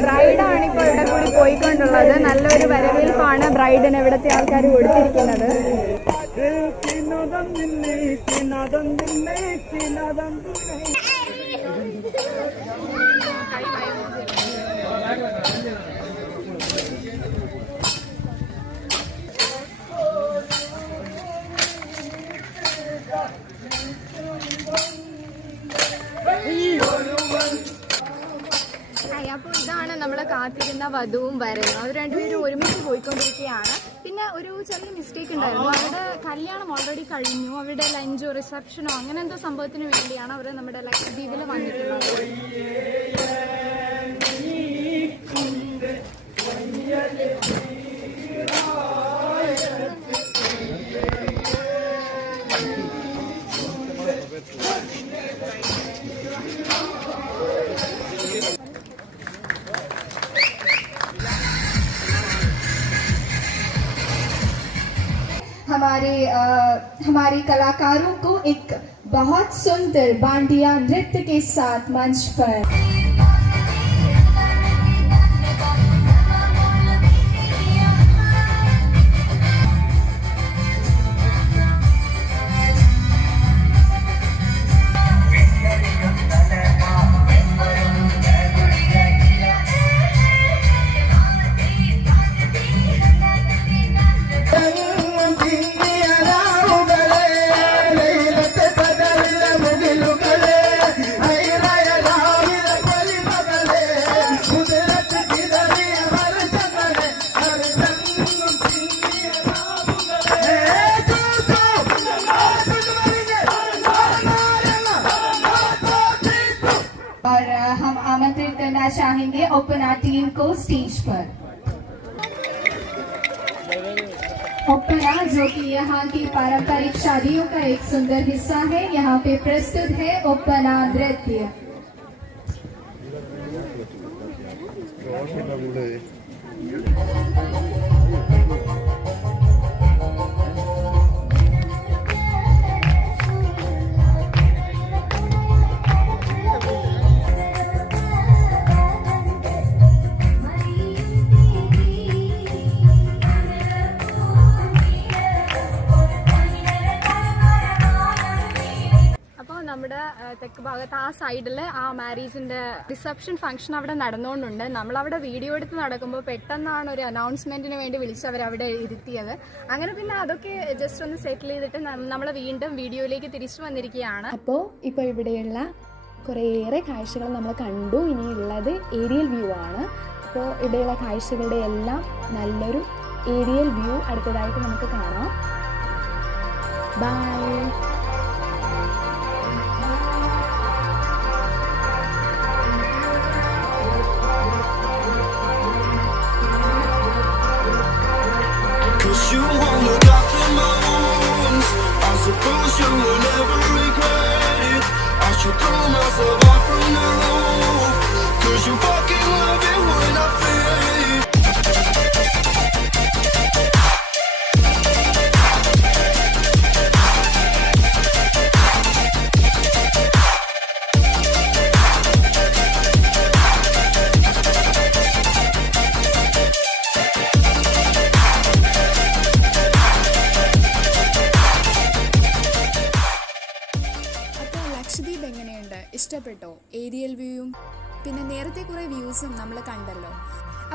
ബ്രൈഡാണ് ഇപ്പോൾ ഇവിടെ കൂടി പോയിക്കൊണ്ടുള്ളത്. നല്ലൊരു വരവേൽപ്പാണ് ബ്രൈഡിന് ഇവിടുത്തെ ആൾക്കാർ കൊടുത്തിരിക്കുന്നത്. അപ്പോൾ ഇതാണ് നമ്മൾ കാത്തിരുന്ന വധുവും വരനും. അവർ രണ്ടുപേരും ഒരുമിച്ച് പോയിക്കൊണ്ടിരിക്കുകയാണ്. പിന്നെ ഒരു ചെറിയ മിസ്റ്റേക്ക് ഉണ്ടായിരുന്നു. അവരുടെ കല്യാണം ഓൾറെഡി കഴിഞ്ഞു. അവരുടെ ലഞ്ചോ റിസപ്ഷനോ അങ്ങനെ എന്തോ സംഭവത്തിന് വേണ്ടിയാണ് അവർ നമ്മുടെ ലക്ഷദ്വീപിൽ വന്നിട്ടുള്ളത്. हमारे कलाकारों को एक बहुत सुंदर बांडिया नृत्य के साथ मंच पर चाहेंगे ओपना टीम को स्टेज पर। ओपना जो कि यहाँ की पारंपरिक शादियों का एक सुंदर हिस्सा है, यहाँ पे प्रस्तुत है ओपना नृत्य। നമ്മുടെ തെക്ക് ഭാഗത്ത് ആ സൈഡിൽ ആ മാരേജിന്റെ റിസപ്ഷൻ ഫംഗ്ഷൻ അവിടെ നടന്നുകൊണ്ടുണ്ട്. നമ്മളവിടെ വീഡിയോ എടുത്ത് നടക്കുമ്പോൾ പെട്ടെന്നാണ് ഒരു അനൗൺസ്മെന്റിന് വേണ്ടി വിളിച്ച് അവരവിടെ ഇരുത്തിയത്. അങ്ങനെ പിന്നെ അതൊക്കെ ജസ്റ്റ് ഒന്ന് സെറ്റിൽ ചെയ്തിട്ട് നമ്മൾ വീണ്ടും വീഡിയോയിലേക്ക് തിരിച്ചു വന്നിരിക്കുകയാണ്. അപ്പോൾ ഇപ്പോൾ ഇവിടെയുള്ള കുറേയേറെ കാഴ്ചകൾ നമ്മൾ കണ്ടു. ഇനിയുള്ളത് ഏരിയൽ വ്യൂ ആണ്. അപ്പോൾ ഇവിടെയുള്ള കാഴ്ചകളുടെ എല്ലാം നല്ലൊരു ഏരിയൽ വ്യൂ അടുത്തതായിട്ട് നമുക്ക് കാണാം. By. You won't look after my wounds. I suppose you will never regret it. I should throw myself out from the roof, 'cause you fucking love it when I feel it. Lakshadweep എങ്ങനെയുണ്ട്? ഇഷ്ടപ്പെട്ടോ? Aerial വ്യൂയും പിന്നെ നേരത്തെ കുറേ വ്യൂസും നമ്മൾ കണ്ടല്ലോ.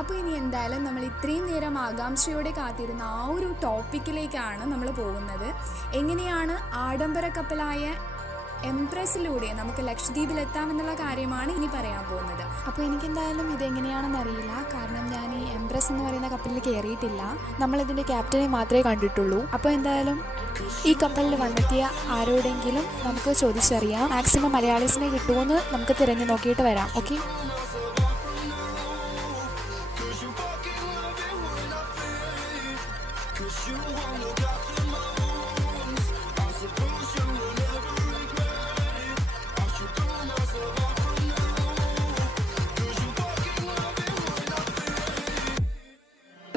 അപ്പോൾ ഇനി എന്തായാലും നമ്മൾ ഇത്രയും നേരം ആകാംക്ഷയോടെ കാത്തിരുന്ന ആ ഒരു ടോപ്പിക്കിലേക്കാണ് നമ്മൾ പോകുന്നത്. എങ്ങനെയാണ് ആഡംബര കപ്പലായ എംപ്രസിലൂടെ നമുക്ക് ലക്ഷദ്വീപിലെത്താമെന്നുള്ള കാര്യമാണ് ഇനി പറയാൻ പോകുന്നത്. അപ്പോൾ എനിക്കെന്തായാലും ഇതെങ്ങനെയാണെന്ന് അറിയില്ല. കാരണം ഞാൻ ഈ എംപ്രസ് എന്ന് പറയുന്ന കപ്പലിൽ കയറിയിട്ടില്ല. നമ്മളിതിൻ്റെ ക്യാപ്റ്റനെ മാത്രമേ കണ്ടിട്ടുള്ളൂ. അപ്പോൾ എന്തായാലും ഈ കപ്പലിൽ വന്നെത്തിയ ആരോടെങ്കിലും നമുക്ക് ചോദിച്ചറിയാം. മാക്സിമം മലയാളീസിനെ കിട്ടുമെന്ന് നമുക്ക് തിരഞ്ഞു നോക്കിയിട്ട് വരാം. ഓക്കെ.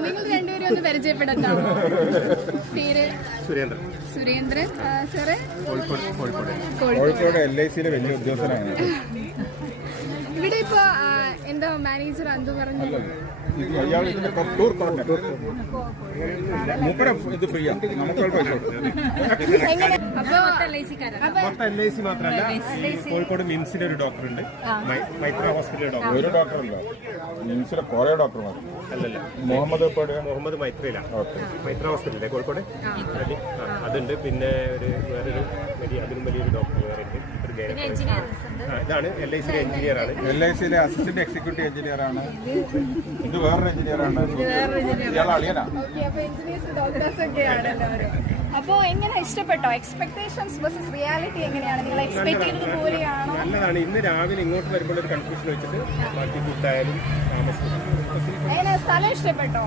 നിങ്ങൾ രണ്ടുപേരും ഒന്ന് പരിചയപ്പെടാം. പേര്? സുരേന്ദ്രൻ സാറ് കോഴിക്കോട് LIC വലിയ ഉദ്യോഗസ്ഥനാണ്. ഇവിടെ ഇപ്പൊ എന്താ മാനേജർ അന്തു പറഞ്ഞു അയാൾ ഇതിന്റെ ടൂർ കോർഡിനേറ്റർ. മൂപ്പര ഇത് ഫ്രീ ആണ്, നമുക്ക് പൈസ എങ്ങനെ അപ്പൊ മൊത്തം LIC മാത്രമല്ല, ഈ കോഴിക്കോട് മിംസിലെ ഒരു ഡോക്ടർ ഉണ്ട്, മൈത്ര ഹോസ്പിറ്റലിലെ ഡോക്ടർ. ഒരു ഡോക്ടറല്ല, മിംസിലെ കുറെ ഡോക്ടർമാർ. അല്ലല്ല, മുഹമ്മദ് മൈത്രയിലാണ്, മൈത്ര ഹോസ്പിറ്റലിലെ കോഴിക്കോട് അതുണ്ട്. പിന്നെ വേറൊരു അതിനും വലിയൊരു ഡോക്ടർ വേറെ ഉണ്ട്. ഇതാണ് LICയിലെ എഞ്ചിനീയർ ആണ്. LICയിലെ അസിസ്റ്റന്റ് എക്സിക്യൂട്ടീവ് എഞ്ചിനീയർ ആണ്. ഇത് വേറൊരു എഞ്ചിനീയർ ആണ്. ഇയാൾ അളിയനാ. അപ്പൊ എങ്ങനെ ഇഷ്ടപ്പെട്ടോ? എക്സ്പെക്ടേഷൻസ് വേഴ്സസ് റിയാലിറ്റി എങ്ങനെയാണ്? നിങ്ങൾ എക്സ്പെക്ട് ചെയ്തത് പോലെയാണോ? നല്ലതാണ്. ഇന്ന് രാവിലെ ഇങ്ങോട്ട് വരുമ്പോൾ ഒരു കൺഫ്യൂഷൻ വെച്ചിട്ട് ബാക്കി ഫുഡായാലും എങ്ങനെ സ്ഥലം ഇഷ്ടപ്പെട്ടോ?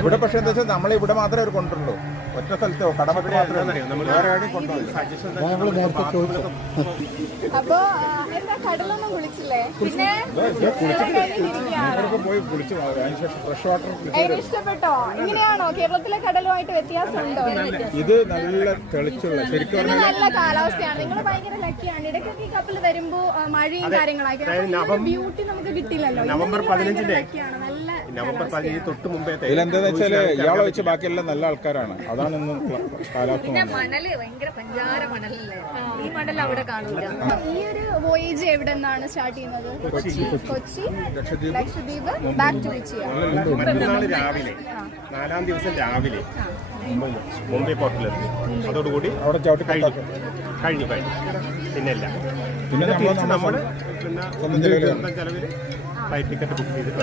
ഇവിടെ പക്ഷെ എന്താ വെച്ചാൽ നമ്മളെ ഇവിടെ മാത്രമേ അവർ കൊണ്ടുള്ളൂ. ഒറ്റ സ്ഥലത്തോ കടമൊക്കെ മാത്രമേ വേറെ എവിടെയും കൊണ്ടുപോയി. അപ്പൊ എന്താ കടലൊന്നും കുളിച്ചില്ലേ? പിന്നെ പോയി കുളിച്ചു, അതിനുശേഷം ഫ്രഷ് വാട്ടർ ഇഷ്ടപ്പെട്ടോ? ഇങ്ങനെയാണോ? കേരളത്തിലെ കടലുമായിട്ട് വ്യത്യാസമുണ്ടോ? ഇത് നല്ല തെളിച്ചുള്ള ശരിക്കും പിന്നെ നല്ല കാലാവസ്ഥയാണ്. നിങ്ങൾ ഭയങ്കര ലക്കിയാണ്. ഇടയ്ക്കൊക്കെ ഈ കപ്പൽ വരുമ്പോ മഴയും കാര്യങ്ങളായിട്ട് ബ്യൂട്ടി നമുക്ക് കിട്ടില്ലല്ലോ. നവംബർ 15 നല്ല നവംബർ 15 തൊട്ട് മുമ്പേ ഇതിലെന്താന്ന് വെച്ചാല് ഇയാളെ വെച്ച് ബാക്കിയെല്ലാം നല്ല ആൾക്കാരാണ്. അതാണ് ഇന്നും കാലാവസ്ഥ. മണല് ഭയങ്കര പഞ്ചാര മണലല്ലേ, ഈ മണൽ അവിടെ കാണൂല. ഈ ഒരു വോയേജ് എവിടെ നിന്നാണ് സ്റ്റാർട്ട് ചെയ്യുന്നത്? Kochi, Lakshadweep, back to Kochi. മറ്റന്നാൾ രാവിലെ 4-ാം ദിവസം രാവിലെ മുംബൈ പോർട്ടിലെത്തി. അതോടുകൂടി അവിടെ ചവിട്ടി കഴിഞ്ഞു. പിന്നെയല്ല, പിന്നെ നമ്മള് ചെലവില് ഫ്ലൈറ്റ് ടിക്കറ്റ് ബുക്ക് ചെയ്തിട്ട്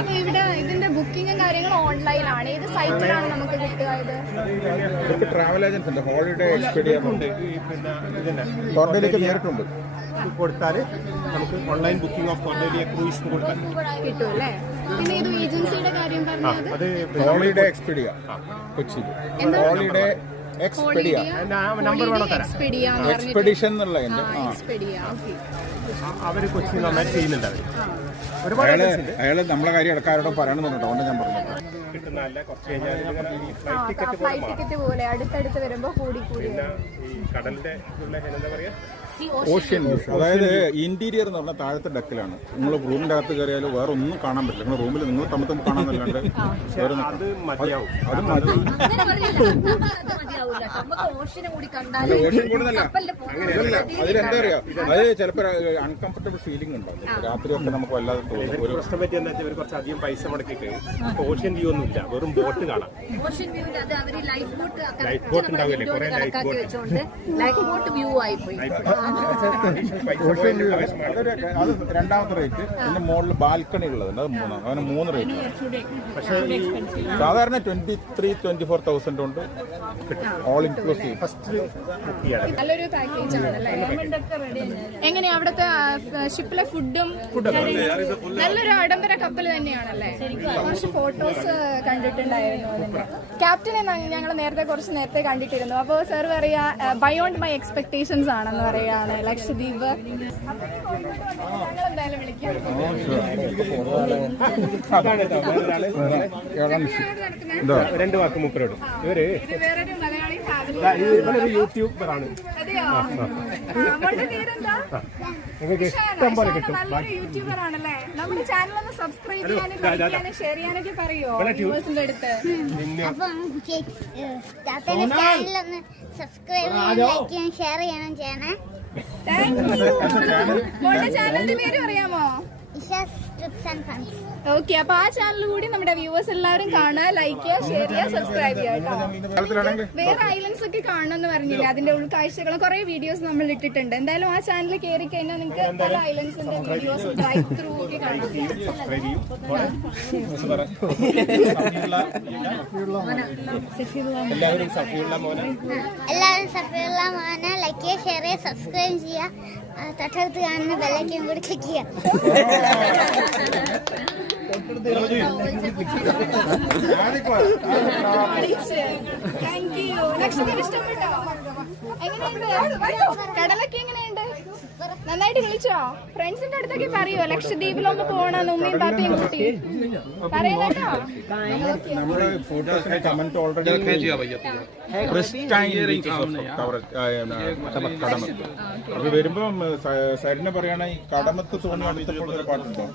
അപ്പൊ ഇവിടെ ഇതിന്റെ ബുക്കിംഗും കാര്യങ്ങളും ഓൺലൈനാണ്. ഏത് സൈറ്റിലാണ് നമുക്ക് കിട്ടുക? ഇത് ട്രാവൽ ഏജൻസ് ഉണ്ട്, ഹോളിഡേ എക്സ്പീഡിയ ഉണ്ട്, പിന്നെ ഇതിന്റെ കോർഡിലേക്ക് നേരിട്ടുണ്ട്. കൊടുത്താൽ നമുക്ക് ഓൺലൈൻ ബുക്കിംഗ് ഓഫ് കോർഡിയ ക്രൂയിസ് കൊടുത്താൽ കിട്ടും അല്ലേ? പിന്നെ ഇത് ഏജൻസിയുടെ കാര്യം പറഞ്ഞത് അത് holiday Expedia Kochi, holiday Expedia number വേണം തരാം. എക്സ്പെഡിഷൻ എന്നുള്ള അവര് കൊച്ചി നന്നായിട്ട് ചെയ്യുന്നുണ്ട്. ഒരുപാട് അയാള് നമ്മളെ കാര്യം ഇടക്കാരോട് പറയണമെന്നുണ്ട്, അതുകൊണ്ട് ഞാൻ പറഞ്ഞു. കിട്ടുന്നതല്ല, കുറച്ച് കഴിഞ്ഞാൽ ഫ്ലൈറ്റ് ടിക്കറ്റ് പോലെ അടുത്തടുത്ത് വരുമ്പോ കൂടി ഈ കടലിന്റെ എന്താ പറയാ ഓഷ്യൻ, അതായത് ഇന്റീരിയർ എന്ന് പറഞ്ഞാൽ താഴത്തെ ഡെക്കിലാണ്. നിങ്ങൾ റൂമിന്റെ അകത്ത് കയറിയാലും വേറെ ഒന്നും കാണാൻ പറ്റില്ല. നിങ്ങൾ റൂമിൽ നിങ്ങൾ തമ്മിൽ കാണാനല്ലാണ്ട് അത് മതിയാവും. അത് മതി. ഓഷ്യൻ കൂടുന്നല്ല, അതിലെന്താ അറിയാ, അത് ചിലപ്പോൾ അൺകംഫർട്ടബിൾ ഫീലിംഗ് ഉണ്ടാവും. രാത്രിയൊക്കെ നമുക്ക് വല്ലാതെ തോന്നും. ഒരു പ്രശ്നം പറ്റി എന്താ വെച്ചാൽ ഇവർ കുറച്ച് അധികം പൈസ മുടക്കിയിട്ട് ഓഷ്യൻ വ്യൂ ഒന്നും ഇല്ല, വെറും ബോട്ട് കാണാം. ലൈഫ് ബോട്ട് ഉണ്ടാവില്ലേ, കുറെ ലൈഫ് ബോട്ട് വ്യൂ ആയി പോയി. അത് രണ്ടാമത്തെ റേറ്റ്. പിന്നെ മുകളിൽ ബാൽക്കണി ഉള്ളതുണ്ട്, അത് മൂന്നാണ്. അങ്ങനെ 3 റേറ്റ്. പക്ഷേ സാധാരണ 23,000-24,000 കൊണ്ട് ഓൾ ഇൻക്ലൂസീവ്. നല്ലൊരു പാക്കേജ് ആണല്ലേ? എങ്ങനെയാ അവിടുത്തെ ഷിപ്പിലെ ഫുഡും? നല്ലൊരു ആഡംബര കപ്പൽ തന്നെയാണല്ലേ? കുറച്ച് ഫോട്ടോസ് കണ്ടിട്ടുണ്ടായിരുന്നു അതിന്റെ. ക്യാപ്റ്റനെ ഞങ്ങൾ കുറച്ച് നേരത്തെ കണ്ടിട്ടിരുന്നു. അപ്പോൾ സാർ പറയാ ബയോണ്ട് മൈ എക്സ്പെക്ടേഷൻസ് ആണെന്ന് പറയാണ് ലക്ഷദ്വീപ്. ഞങ്ങളെന്തായാലും വിളിക്കാം. രണ്ട് വാക്ക് മൂപ്പരോട്. ഇവര് വേറൊരു മലയാളി ഫാമിലി ഇവരൊരു യൂട്യൂബറാണ്. ഇഷ്ടം പോലെ കിട്ടും. നല്ലൊരു യൂട്യൂബർ ആണല്ലേ? നമ്മുടെ ചാനൽ ഒന്ന് സബ്സ്ക്രൈബ് ചെയ്യാനും ലൈക്ക് ഷെയർ ചെയ്യാനൊക്കെ പറയോ വ്യൂവേഴ്സിന്റെ അടുത്ത്? അപ്പം ചാനലൊന്ന് സബ്സ്ക്രൈബ് ചെയ്യാനും ലൈക്ക് ചെയ്യാനും ഷെയർ ചെയ്യാനും ചെയ്യണേ. ചാനലിന്റെ പേര് അറിയാമോ? ഓക്കെ, അപ്പൊ ആ ചാനൽ കൂടി നമ്മുടെ വ്യൂവേഴ്സ് എല്ലാവരും കാണുക, ലൈക്ക് ചെയ്യുക, ഷെയർ ചെയ്യുക, സബ്സ്ക്രൈബ് ചെയ്യുക കേട്ടോ. വേറെ ഐലൻഡ്സ് ഒക്കെ കാണണമെന്ന് പറഞ്ഞില്ലേ, അതിന്റെ ഉൾക്കാഴ്ചകളും കുറെ വീഡിയോസ് നമ്മൾ ഇട്ടിട്ടുണ്ട്. എന്തായാലും ആ ചാനൽ കയറി കഴിഞ്ഞാൽ നിങ്ങൾക്ക് പല ഐലൻഡ്സിന്റെ വീഡിയോസ് ഡ്രൈവ് ത്രൂ ഒക്കെ കാണാം. എല്ലാവരും സഫിയുള്ള മോനെ ലൈക്ക് ചെയ്യുക, ഷെയർ ചെയ്യുക, സബ്സ്ക്രൈബ് ചെയ്യുക, തൊട്ടടുത്ത് കാണുന്ന ബെല്ലൈക്കൺ കൂടി ക്ലിക്ക് ചെയ്യുക. Thank you. ലക്ഷദ്വീപ് ഇഷ്ടപ്പെട്ടോ? എങ്ങനെയുണ്ട്? കടലൊക്കെ എങ്ങനെയുണ്ട്? നന്നായിട്ട് വിളിച്ചോ? ഫ്രണ്ട്സിന്റെ അടുത്തൊക്കെ പറയോ ലക്ഷദ്വീപിലൊന്ന് പോകണമെന്ന് ഉമ്മയും പാപ്പയും കൂട്ടി പറയല്ലോ. നമ്മുടെ ഫോട്ടോസിന്റെ കമന്റ് ഓൾറെഡി കടമത്ത്. അത് വരുമ്പോ സരിനെ പറയണ ഈ കടമത്ത് തോന്നി അടുത്തപ്പോൾ ഒരു പാട്ടുണ്ടോ?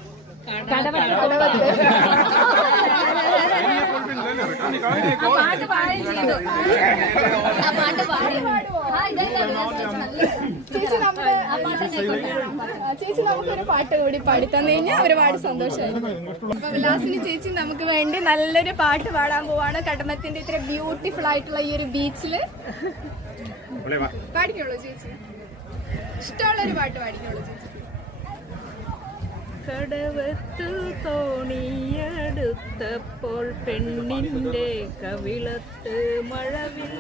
ചേച്ചി നമുക്കൊരു പാട്ട് കൂടി പാടി തന്നു കഴിഞ്ഞാൽ ഒരുപാട് സന്തോഷമായിരുന്നു. അപ്പൊ വിലാസിനി ചേച്ചി നമുക്ക് വേണ്ടി നല്ലൊരു പാട്ട് പാടാൻ പോവാണ്. കടമത്തിന്റെ ഇത്ര ബ്യൂട്ടിഫുൾ ആയിട്ടുള്ള ഈ ഒരു ബീച്ചില്. പാടിക്കോളൂ ചേച്ചി, ഇഷ്ടമുള്ളൊരു പാട്ട് പാടിക്കോളൂ ചേച്ചി. കടവത്ത് തോണിയെടുത്തപ്പോൾ പെണ്ണിന്റെ കവിളത്ത് മഴവിൽ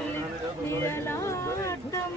നിഴലാട്ടം